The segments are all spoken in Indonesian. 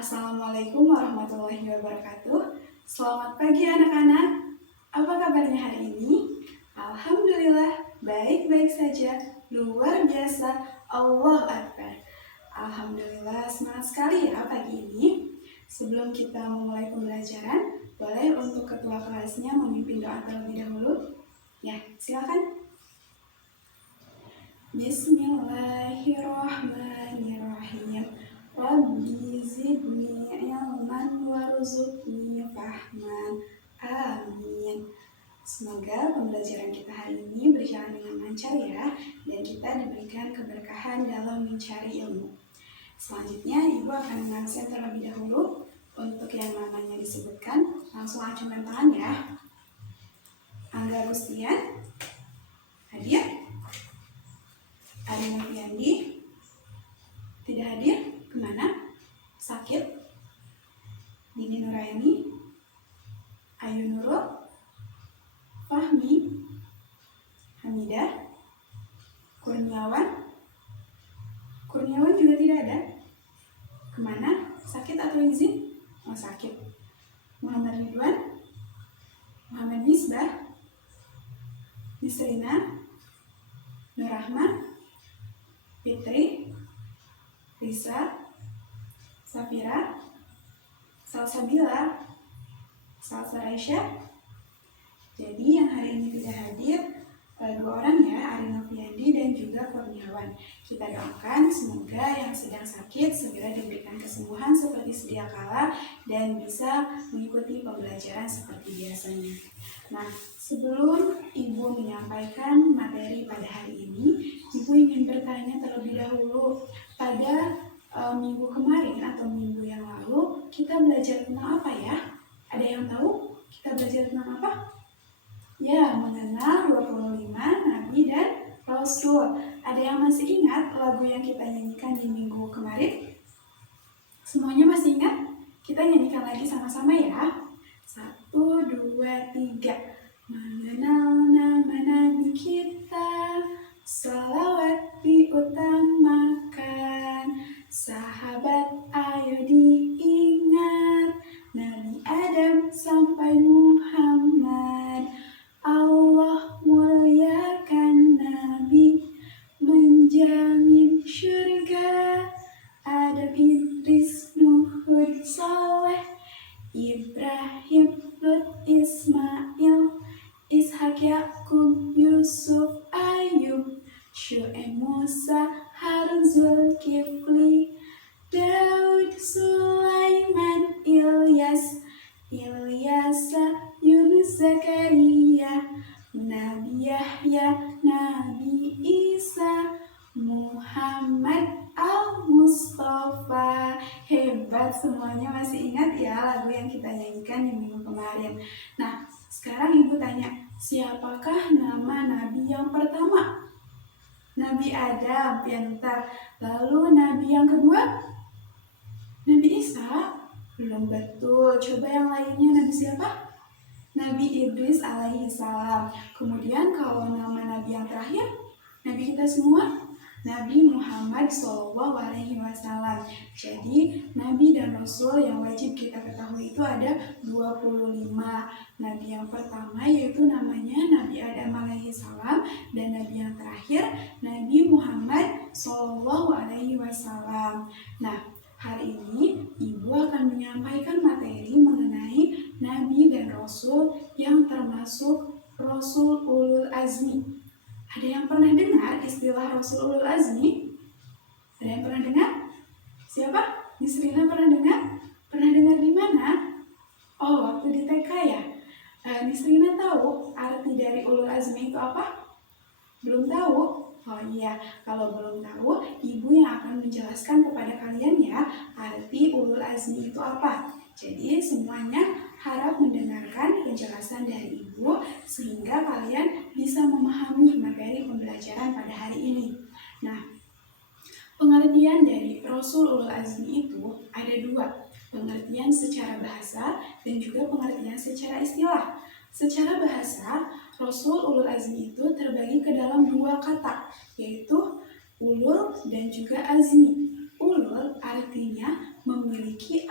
Assalamualaikum warahmatullahi wabarakatuh. Selamat pagi anak-anak. Apa kabarnya hari ini? Alhamdulillah, baik-baik saja. Luar biasa. Allahu Akbar. Alhamdulillah, semangat sekali ya pagi ini. Sebelum kita memulai pembelajaran, boleh untuk ketua kelasnya memimpin doa terlebih dahulu? Ya, silakan. Bismillahirrahmanirrahim. Rabbi zidni ilman warzuqni fahman. Amin. Semoga pembelajaran kita hari ini berjalan dengan lancar ya, dan kita diberikan keberkahan dalam mencari ilmu. Selanjutnya, Ibu akan mengabsen terlebih dahulu. Untuk yang namanya disebutkan, langsung acungkan tangan ya. Angga Rustian, hadir. Ari Noviandi, tidak hadir. Kemana? Sakit. Dini Nuraini, Ayu Nurul, Fahmi, Hamidah, Kurniawan juga tidak ada. Kemana? Sakit atau izin? Oh, sakit. Muhammad Ridwan, Muhammad Misbah, Nisrina, Nurrahma, Fitri, Risa, Safira, Salsabila, Salsa Raisya. Jadi yang hari ini tidak hadir dua orang ya, Ari Noviandi dan juga Kurniawan. Kita doakan semoga yang sedang sakit segera diberikan kesembuhan seperti sedia kala dan bisa mengikuti pembelajaran seperti biasanya. Nah, sebelum Ibu menyampaikan materi pada hari ini, Ibu ingin bertanya terlebih dahulu. Pada minggu kemarin atau minggu yang lalu, kita belajar tentang apa ya? Ada yang tahu kita belajar tentang apa? Ya, mengenal 25 Nabi dan Rasul. Ada yang masih ingat lagu yang kita nyanyikan di minggu kemarin? Semuanya masih ingat? Kita nyanyikan lagi sama-sama ya. 1, 2, 3. Mengenal nama Nabi kita, salawat diutamakan. Sahabat ayo diingat, Nabi Adam sampai Muhammad. Allah muliakan Nabi, menjamin syurga. Adam, Idris, Nuh, Hud, Saleh, Ibrahim, Lut, Ismail, Ishak, Yakub, Yusuf, Ayub, Syu'aib, Musa, Harun, Zulkifli, Daud, Sulaiman, Ilyas, Yunus, Zakaria, Nabi Yahya, Nabi Isa, Muhammad Al-Mustafa. Hebat, semuanya masih ingat ya lagu yang kita nyanyikan di minggu kemarin. Nah, sekarang Ibu tanya, siapakah nama Nabi yang pertama? Nabi Adam, pintar. Lalu Nabi yang kedua? Nabi Isa? Belum betul. Coba yang lainnya, Nabi siapa? Nabi Idris alaihi salam. Kemudian kalau nama Nabi yang terakhir, Nabi kita semua, Nabi Muhammad SAW. Jadi Nabi dan Rasul yang wajib kita ketahui itu ada 25. Nabi yang pertama yaitu namanya Nabi Adam alaihi salam, dan Nabi yang terakhir Nabi Muhammad SAW. Nah, hari ini Ibu akan menyampaikan materi mengenai Nabi dan Rasul yang termasuk Rasul Ulul Azmi. Ada yang pernah dengar istilah Rasul Ulul Azmi? Ada yang pernah dengar? Siapa? Nisrina pernah dengar? Pernah dengar di mana? Oh, waktu di TK ya? Nisrina tahu arti dari Ulul Azmi itu apa? Belum tahu? Oh iya, kalau belum tahu, Ibu yang akan menjelaskan kepada kalian ya arti Ulul Azmi itu apa. Jadi semuanya harap mendengarkan penjelasan dari Ibu sehingga kalian bisa memahami materi pembelajaran pada hari ini. Nah, pengertian dari Rasul Ulul Azmi itu ada dua, pengertian secara bahasa dan juga pengertian secara istilah. Secara bahasa, Rasul Ulul Azmi itu terbagi ke dalam dua kata, yaitu ulul dan juga azmi. Ulul artinya memiliki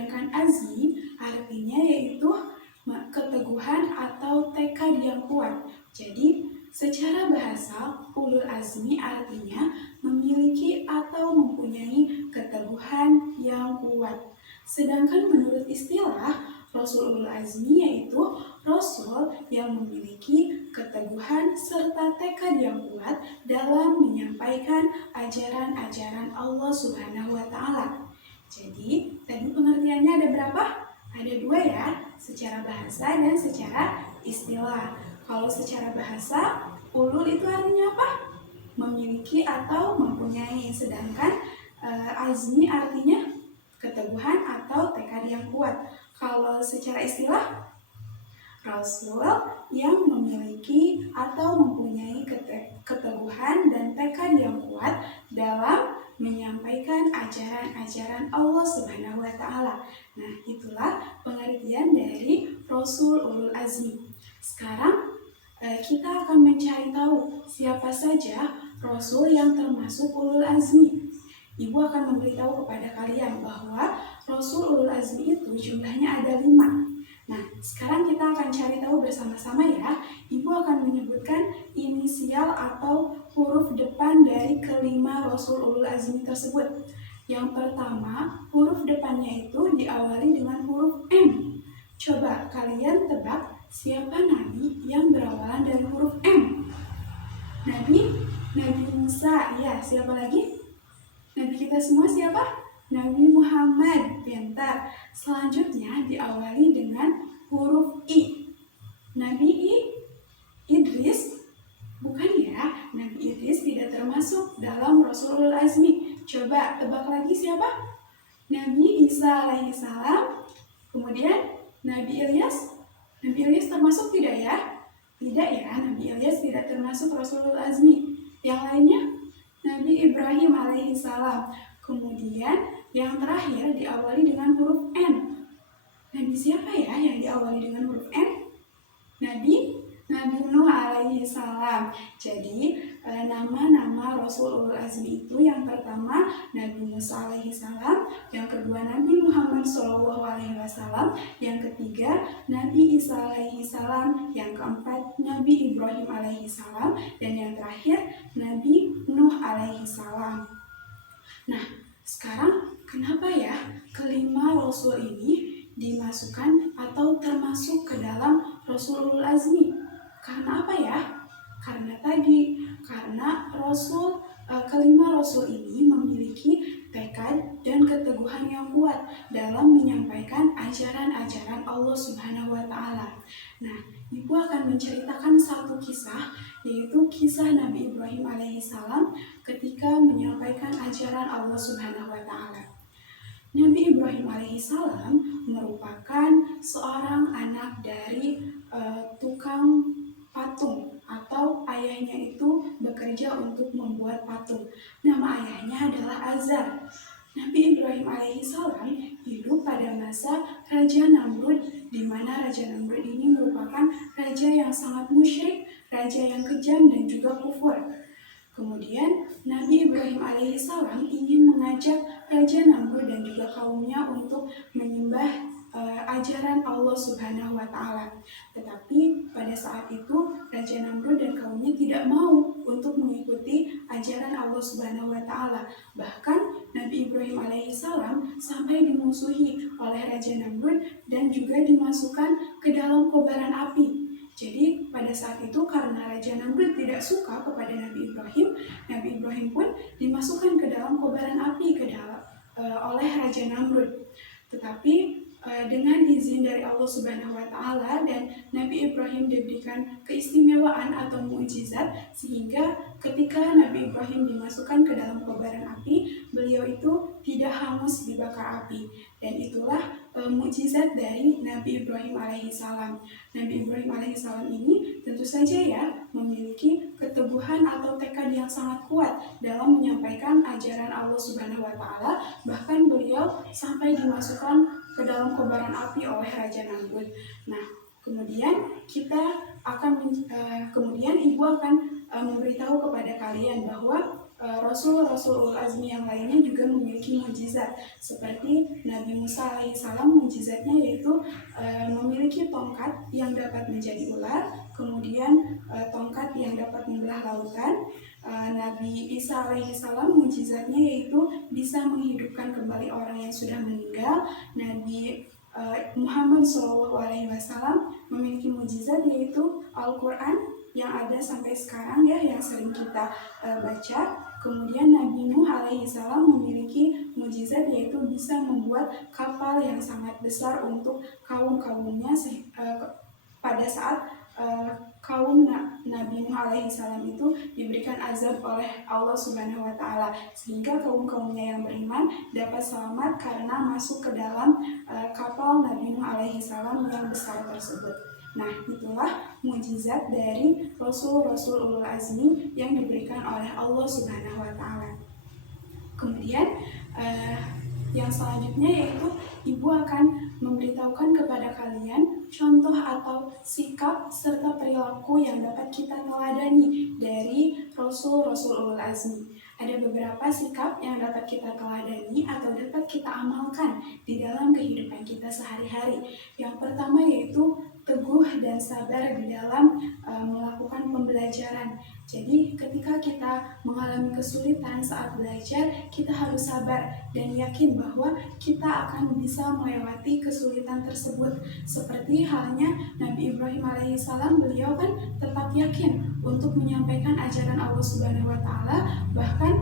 sedangkan azmi artinya yaitu keteguhan atau tekad yang kuat. Jadi, secara bahasa, ulul azmi artinya memiliki atau mempunyai keteguhan yang kuat. Sedangkan menurut istilah, Rasul ulul azmi yaitu Rasul yang memiliki keteguhan serta tekad yang kuat dalam menyampaikan ajaran-ajaran Allah Subhanahu wa Ta'ala. Jadi, tadi pengertiannya ada berapa? Ada dua ya, secara bahasa dan secara istilah. Kalau secara bahasa, ulul itu artinya apa? Memiliki atau mempunyai, sedangkan azmi artinya keteguhan atau tekad yang kuat. Kalau secara istilah, Rasul yang memiliki atau mempunyai keteguhan dan tekad yang kuat dalam menyampaikan ajaran-ajaran Allah Subhanahu wa Ta'ala. Nah, itulah pengertian dari Rasul ulul azmi. Sekarang kita akan mencari tahu siapa saja Rasul yang termasuk ulul azmi. Ibu akan memberitahu kepada kalian bahwa Rasul ulul azmi itu jumlahnya ada 5. Nah, sekarang kita akan cari tahu bersama-sama ya. Ibu akan menyebutkan inisial atau huruf depan dari kelima Rasul ulul azmi tersebut. Yang pertama, huruf depannya itu diawali dengan huruf M. Coba kalian tebak siapa nabi yang berawalan dari huruf M? Nabi Musa, ya. Siapa lagi? Nabi kita semua siapa? Nabi Muhammad. Pintar. Selanjutnya diawali dengan huruf I. Nabi Idris? Bukan ya, Nabi Idris tidak termasuk dalam Rasulul Azmi. Coba tebak lagi siapa? Nabi Isa alaihi salam. Kemudian Nabi Ilyas. Nabi Ilyas termasuk tidak ya? Tidak ya, Nabi Ilyas tidak termasuk Rasulul Azmi. Yang lainnya? Nabi Ibrahim alaihi salam. Kemudian yang terakhir diawali dengan huruf N. Nabi siapa ya yang diawali dengan huruf N? Nabi Nuh alaihi salam. Jadi nama-nama Rasul ulul azmi itu yang pertama Nabi Musa alaihi salam, yang kedua Nabi Muhammad sallallahu alaihi wasallam, yang ketiga Nabi Isa alaihi salam, yang keempat Nabi Ibrahim alaihi salam, dan yang terakhir Nabi Nuh alaihi salam. Nah, sekarang kenapa ya kelima Rasul ini dimasukkan atau termasuk ke dalam Rasul ulul azmi? Karena apa ya? Karena kelima Rasul ini memiliki tekad dan keteguhan yang kuat dalam menyampaikan ajaran-ajaran Allah Subhanahu wa Ta'ala. Nah, Ibu akan menceritakan satu kisah, yaitu kisah Nabi Ibrahim alaihissalam ketika menyampaikan ajaran Allah Subhanahu wa Ta'ala. Nabi Ibrahim alaihissalam merupakan seorang anak dari tukang patung, atau ayahnya itu bekerja untuk membuat patung. Nama ayahnya adalah Azar. Nabi Ibrahim alaihissalam hidup pada masa Raja Namrud, di mana Raja Namrud ini merupakan raja yang sangat musyrik, raja yang kejam dan juga kufur. Kemudian Nabi Ibrahim alaihissalam ingin mengajak Raja Namrud dan juga kaumnya untuk menyembah ajaran Allah Subhanahu wa Ta'ala. Tetapi pada saat itu Raja Namrud dan kaumnya tidak mau untuk mengikuti ajaran Allah Subhanahu wa Ta'ala. Bahkan Nabi Ibrahim alaihissalam sampai dimusuhi oleh Raja Namrud dan juga dimasukkan ke dalam kobaran api. Jadi pada saat itu karena Raja Namrud tidak suka kepada Nabi Ibrahim pun dimasukkan ke dalam kobaran api oleh Raja Namrud. Tetapi dengan izin dari Allah Subhanahu wa Ta'ala dan Nabi Ibrahim diberikan keistimewaan atau mukjizat, sehingga ketika Nabi Ibrahim dimasukkan ke dalam kobaran api, beliau itu tidak hangus dibakar api. Dan itulah mukjizat dari Nabi Ibrahim alaihissalam. Nabi Ibrahim alaihissalam ini tentu saja ya memiliki keteguhan atau tekad yang sangat kuat dalam menyampaikan ajaran Allah Subhanahu wa Ta'ala. Bahkan beliau sampai dimasukkan ke dalam kobaran api oleh Raja Namrud. Nah, kemudian ibu akan memberitahu kepada kalian bahwa Rasul-rasul ulul azmi yang lainnya juga memiliki mukjizat, seperti Nabi Musa alaihissalam. Mukjizatnya yaitu memiliki tongkat yang dapat menjadi ular, kemudian tongkat yang dapat membelah lautan. Nabi Isa alaihissalam mukjizatnya yaitu bisa menghidupkan kembali orang yang sudah meninggal. Nabi Muhammad SAW memiliki mukjizat yaitu Al-Quran yang ada sampai sekarang ya, yang sering kita baca. Kemudian Nabi Nuh alaihissalam memiliki mukjizat yaitu bisa membuat kapal yang sangat besar untuk kaum-kaumnya pada saat kaum Nabi Nuh alaihissalam itu diberikan azab oleh Allah Subhanahu wa taala, sehingga kaum-kaumnya yang beriman dapat selamat karena masuk ke dalam kapal Nabi Nuh alaihissalam yang besar tersebut. Nah, itulah mukjizat dari Rasul-Rasul ulul azmi yang diberikan oleh Allah Subhanahu wa taala. Kemudian yang selanjutnya yaitu ibu akan memberitahukan kepada kalian contoh atau sikap serta perilaku yang dapat kita teladani dari Rasul-Rasul ulul azmi. Ada beberapa sikap yang dapat kita teladani atau dapat kita amalkan di dalam kehidupan kita sehari-hari. Yang pertama yaitu teguh dan sabar di dalam melakukan pembelajaran. Jadi ketika kita mengalami kesulitan saat belajar, kita harus sabar dan yakin bahwa kita akan bisa melewati kesulitan tersebut. Seperti halnya Nabi Ibrahim alaihissalam, beliau kan tetap yakin untuk menyampaikan ajaran Allah Subhanahu wa taala, bahkan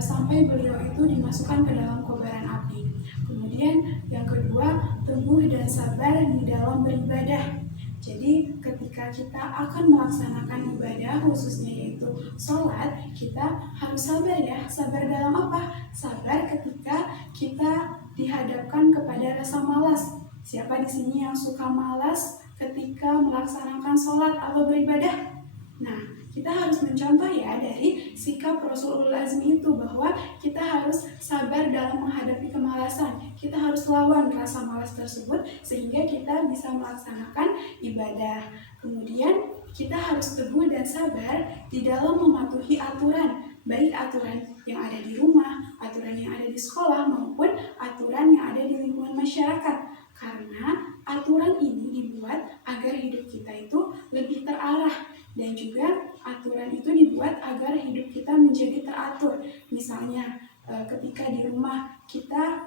sampai beliau itu dimasukkan ke dalam kobaran api. Kemudian yang kedua, teguh dan sabar di dalam beribadah. Jadi ketika kita akan melaksanakan ibadah khususnya yaitu sholat, kita harus sabar ya. Sabar dalam apa? Sabar ketika kita dihadapkan kepada rasa malas. Siapa di sini yang suka malas ketika melaksanakan sholat atau beribadah? Nah, kita harus mencontoh ya dari sikap Rasulul Azmi itu, bahwa kita harus sabar dalam menghadapi kemalasan. Kita harus lawan rasa malas tersebut sehingga kita bisa melaksanakan ibadah. Kemudian kita harus teguh dan sabar di dalam mematuhi aturan, baik aturan yang ada di rumah, aturan yang ada di sekolah, maupun aturan yang ada di lingkungan masyarakat. Karena aturan ini dibuat agar hidup kita itu lebih terarah, dan juga aturan itu dibuat agar hidup kita menjadi teratur. Misalnya ketika di rumah kita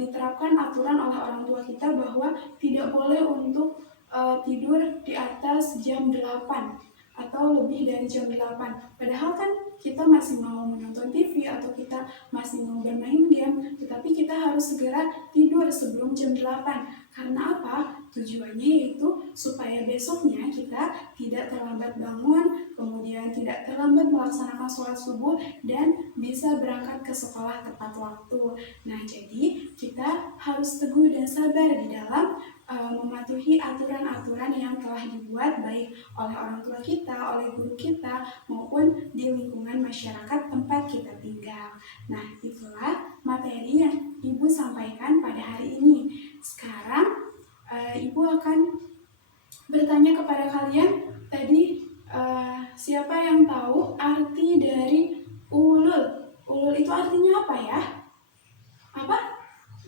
diterapkan aturan oleh orang tua kita bahwa tidak boleh untuk tidur di atas jam 8 atau lebih dari jam 8. Padahal kan kita masih mau menonton TV atau kita masih mau bermain game, tetapi kita harus segera tidur sebelum jam 8. Karena apa? Tujuannya yaitu supaya besoknya kita tidak terlambat bangun, kemudian tidak terlambat melaksanakan sholat subuh, dan bisa berangkat ke sekolah tepat waktu. Nah, jadi kita harus teguh dan sabar di dalam mematuhi aturan-aturan yang telah dibuat baik oleh orang tua kita, oleh guru kita, maupun di lingkungan masyarakat tempat kita tinggal. Nah, itulah materi yang Ibu sampaikan pada hari ini. Sekarang Ibu akan bertanya kepada kalian tadi, siapa yang tahu arti dari ulul? Ulul itu artinya apa ya? Apa?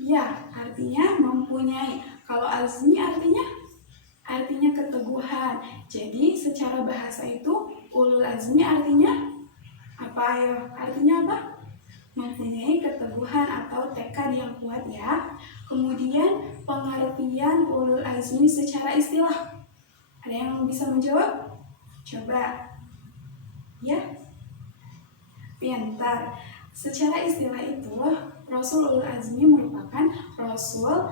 Ya, artinya mempunyai. Kalau azmi artinya keteguhan. Jadi secara bahasa itu ulul azmi artinya apa ya? Artinya apa? Mempunyai keteguhan atau tekad yang kuat ya. Kemudian pengertian ulul azmi secara istilah. Ada yang bisa menjawab? Coba. Ya. Pintar. Secara istilah itu, Rasul ulul azmi merupakan Rasul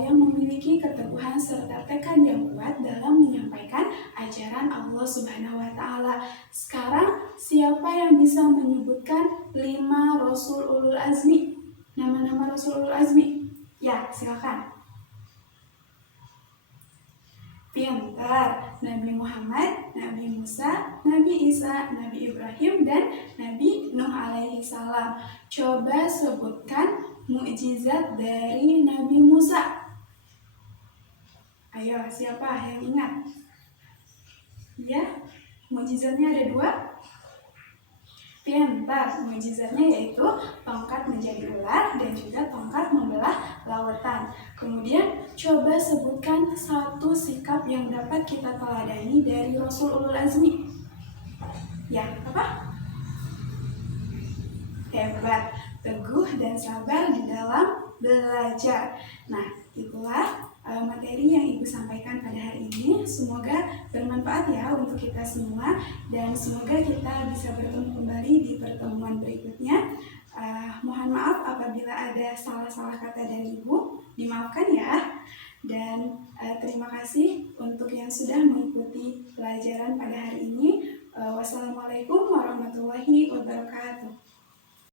yang memiliki keteguhan serta tekad yang kuat dalam menyampaikan ajaran Allah Subhanahu wa taala. Sekarang siapa yang bisa menyebutkan 5 Rasul ulul azmi? Nama-nama Rasul ulul azmi? Ya, silakan. Pintar. Nabi Muhammad, Nabi Musa, Nabi Isa, Nabi Ibrahim, dan Nabi Nuh alaihi salam. Coba sebutkan mukjizat dari Nabi Musa. Ayo, siapa yang ingat? Ya, mukjizatnya ada 2. Pintar, mujizatnya yaitu tongkat menjadi ular dan juga tongkat membelah lautan. Kemudian coba sebutkan satu sikap yang dapat kita teladani dari Rasul Ulul Azmi. Ya, apa? Hebat, teguh dan sabar di dalam belajar. Nah, itulah materi yang Ibu sampaikan pada hari ini. Semoga bermanfaat ya untuk kita semua dan semoga kita bisa bertemu kembali di pertemuan berikutnya. Mohon maaf apabila ada salah-salah kata dari Ibu, dimaafkan ya. Dan terima kasih untuk yang sudah mengikuti pelajaran pada hari ini. Wassalamualaikum warahmatullahi wabarakatuh.